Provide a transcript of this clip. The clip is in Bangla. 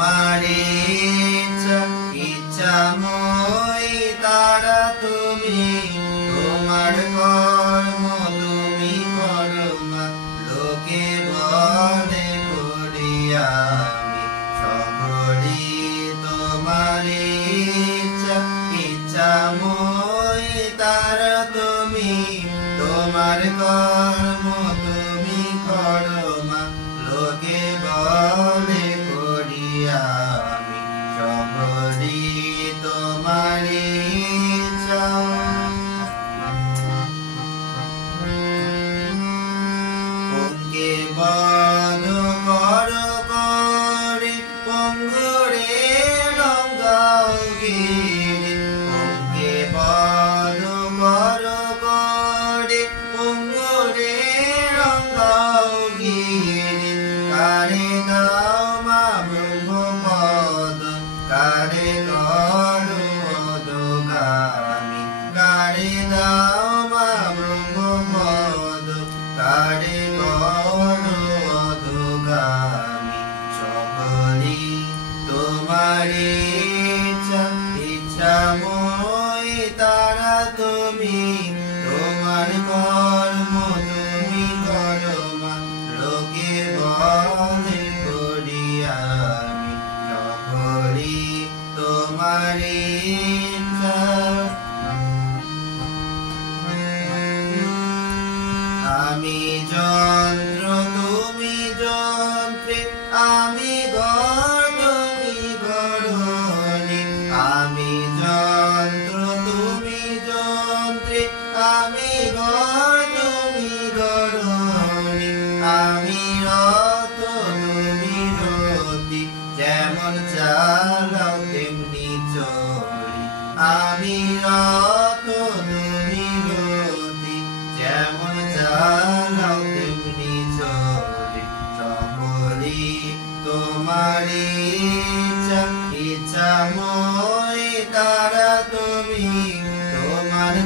তোমারি ইচ্ছাময় তারা তুমি, তোমার কর্ম তুমি করো মা। লোকে বলে করি আমি সকলি তোমারি ইচ্ছাময় তারা তুমি, তোমার কর্ম তুমি করো মা। লোকে বলে করি আমি সকলি তোমারি ইচ্ছা। পঙ্কে বধ করো করে পঙ্গুরে রঙ্গাও গিরি, পঙ্কে বধ করো করে পঙ্গুরে রঙ্গাও গিরি। কারে দাও মা ব্রহ্মপদ, কারে করো অধোগামী। কারে দাও মা ব্রহ্মপদ, কারে করো অধোগামী। সকলি তোমারি ইচ্ছাময় তারা তুমি, তোমার কর্ম তুমি করো মা। লোকে বলে করি আমি সকলি তোমারি ইচ্ছা। আমি যন্ত্র তুমি যন্ত্রে, আমি গড় তুমি গড়নি। আমি যন্ত্র তুমি যন্ত্রে, আমি গড় তুমি গড়নি। আমি রথ তুমি রথি, যেমন চালাও তেমনি চলি। আমি রথ তুমি রথি, যেমন চালাও তেমনি চলি। সকলি তোমারি ইচ্ছাময় তারা তুমি, তোমার